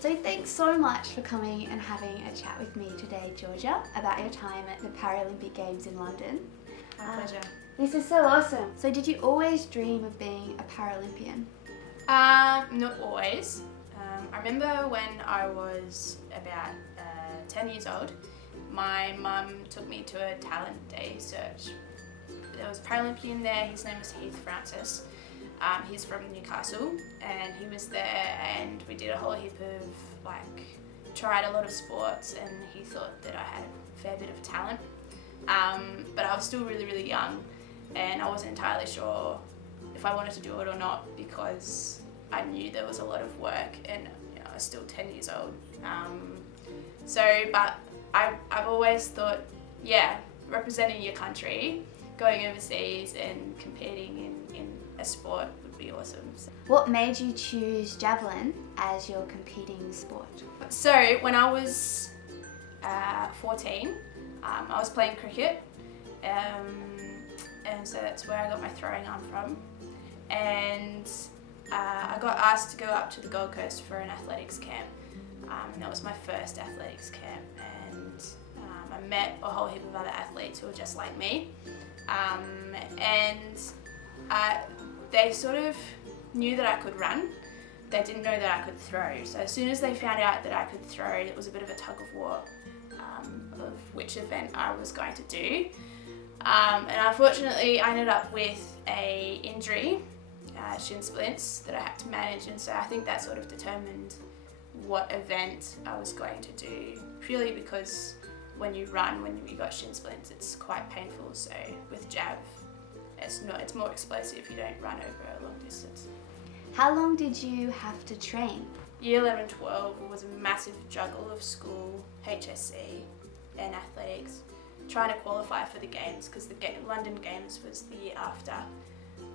So thanks so much for coming and having a chat with me today, Georgia, about your time at the Paralympic Games in London. My pleasure. This is so awesome. So did you always dream of being a Paralympian? Not always. I remember when I was about 10 years old, my mum took me to a talent day search. There was a Paralympian there, his name was Heath Francis. He's from Newcastle, and he was there, and we did a whole heap of tried a lot of sports, and he thought that I had a fair bit of talent. But I was still really, really young, and I wasn't entirely sure if I wanted to do it or not, because I knew there was a lot of work, and I was still 10 years old. But I've always thought, representing your country, going overseas and competing in a sport would be awesome. What made you choose Javelin as your competing sport? So when I was 14, I was playing cricket, and so that's where I got my throwing arm from. And I got asked to go up to the Gold Coast for an athletics camp, and that was my first athletics camp. And I met a whole heap of other athletes who were just like me, and they sort of knew that I could run. They didn't know that I could throw. So as soon as they found out that I could throw, it was a bit of a tug of war of which event I was going to do. And unfortunately, I ended up with a injury, shin splints, that I had to manage, and so I think that sort of determined what event I was going to do, purely because when you run, when you got shin splints, it's quite painful. So with Jav, it's more explosive. You don't run over a long distance. How long did you have to train? Year 11, 12 was a massive juggle of school, HSC and athletics, trying to qualify for the games, because the London Games was the year after.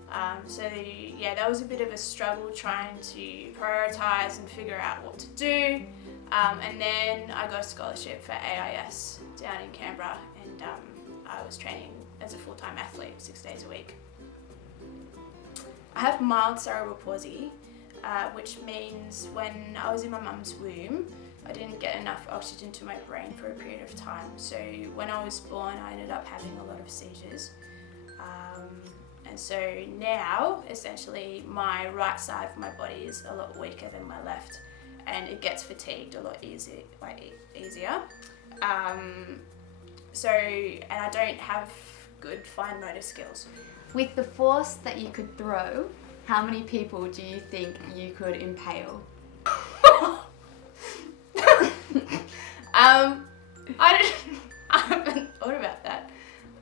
That was a bit of a struggle trying to prioritise and figure out what to do. And then I got a scholarship for AIS down in Canberra, and I was training as a full-time athlete 6 days a week. I have mild cerebral palsy, which means when I was in my mum's womb, I didn't get enough oxygen to my brain for a period of time. So when I was born, I ended up having a lot of seizures. And so now, essentially, my right side of my body is a lot weaker than my left, and it gets fatigued a lot easier. And I don't have good fine motor skills. With the force that you could throw, how many people do you think you could impale? I haven't thought about that.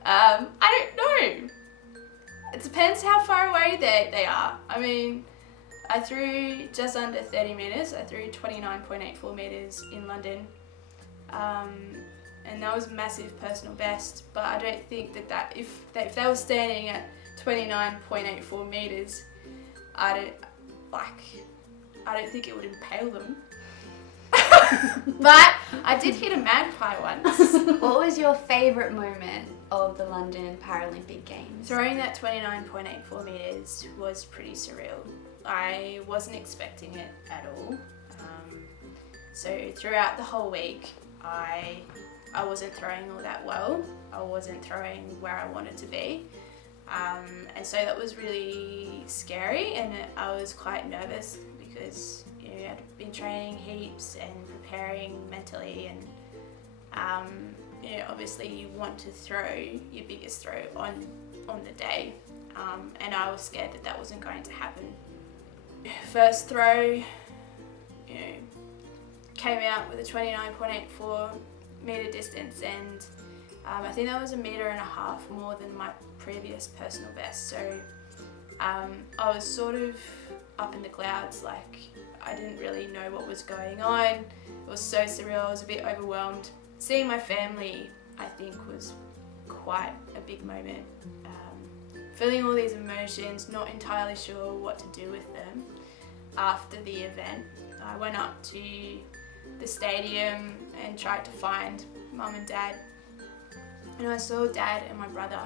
I don't know. It depends how far away they are. I mean, I threw just under 30 metres. I threw 29.84 metres in London. And that was a massive personal best, but I don't think that if they were standing at 29.84 metres, I don't think it would impale them. But I did hit a magpie once. What was your favourite moment of the London Paralympic Games? Throwing that 29.84 metres was pretty surreal. I wasn't expecting it at all. So throughout the whole week, I wasn't throwing all that well. I wasn't throwing where I wanted to be. And so that was really scary, and I was quite nervous because I'd been training heaps and preparing mentally, and obviously you want to throw your biggest throw on the day, and I was scared that wasn't going to happen. First throw, came out with a 29.84 metre distance, and I think that was 1.5 metres more than my previous personal best. So I was sort of up in the clouds, like I didn't really know what was going on. It was so surreal. I was a bit overwhelmed. Seeing my family, I think, was quite a big moment. Feeling all these emotions, not entirely sure what to do with them. After the event, I went up to the stadium and tried to find Mum and Dad. And I saw Dad and my brother,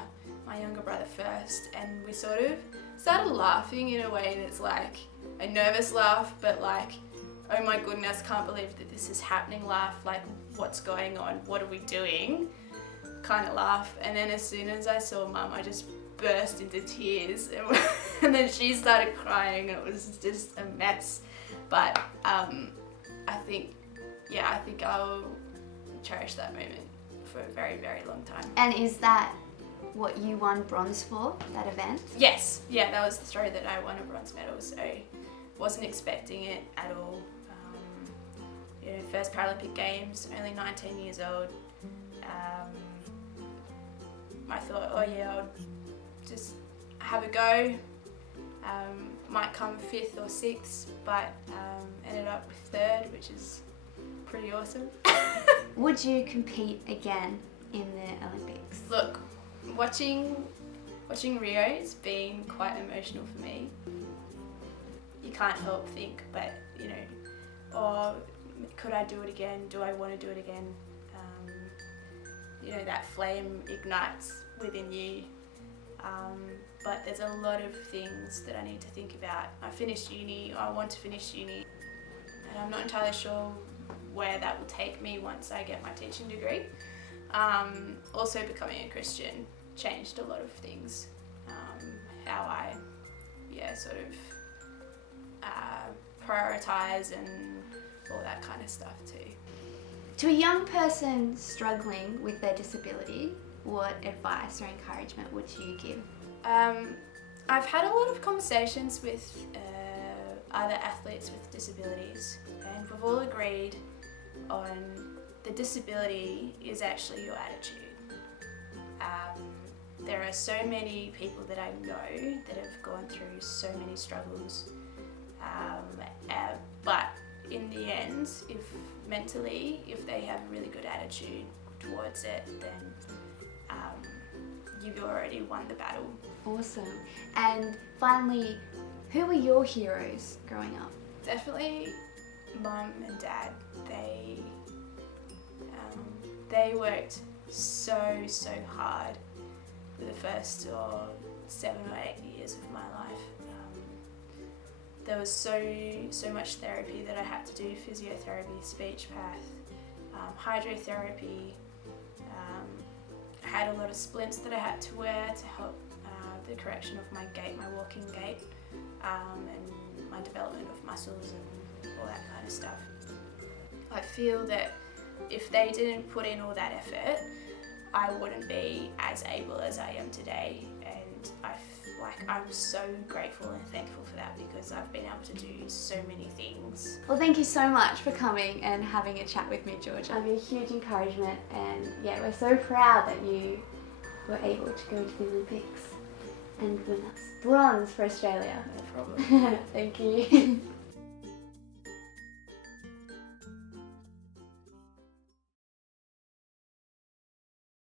my younger brother first, and we sort of started laughing in a way that's like a nervous laugh, but like oh my goodness, can't believe that this is happening laugh, like what's going on, what are we doing kind of laugh. And then as soon as I saw Mum, I just burst into tears and then she started crying and it was just a mess. But I think I'll cherish that moment for a very, very long time. And is that what you won bronze for, that event? Yes, yeah, that was the story that I won a bronze medal, so wasn't expecting it at all. First Paralympic Games, only 19 years old. I thought, oh yeah, I'll just have a go. Might come 5th or 6th, but ended up with 3rd, which is pretty awesome. Would you compete again in the Olympics? Look, watching Rio's been quite emotional for me. You can't help think, but oh, could I do it again? Do I want to do it again? That flame ignites within you. But there's a lot of things that I need to think about. I finished uni, I want to finish uni, and I'm not entirely sure where that will take me once I get my teaching degree. Also becoming a Christian changed a lot of things. How I, prioritise and all that kind of stuff too. To a young person struggling with their disability, what advice or encouragement would you give? I've had a lot of conversations with other athletes with disabilities, and we've all agreed on the disability is actually your attitude. There are so many people that I know that have gone through so many struggles, but in the end, if they have a really good attitude towards it, then you've already won the battle. Awesome. And finally, who were your heroes growing up? Definitely Mum and Dad. They worked so hard for the first 7 or 8 years of my life. There was so much therapy that I had to do: physiotherapy, speech path, hydrotherapy. I had a lot of splints that I had to wear to help the correction of my gait, my walking gait, and my development of muscles and all that kind of stuff. I feel that if they didn't put in all that effort, I wouldn't be as able as I am today, and I'm so grateful and thankful for that because I've been able to do so many things. Well, thank you so much for coming and having a chat with me, Georgia. I've been a huge encouragement, and yeah, we're so proud that you were able to go to the Olympics and win us bronze for Australia. No problem. Thank you.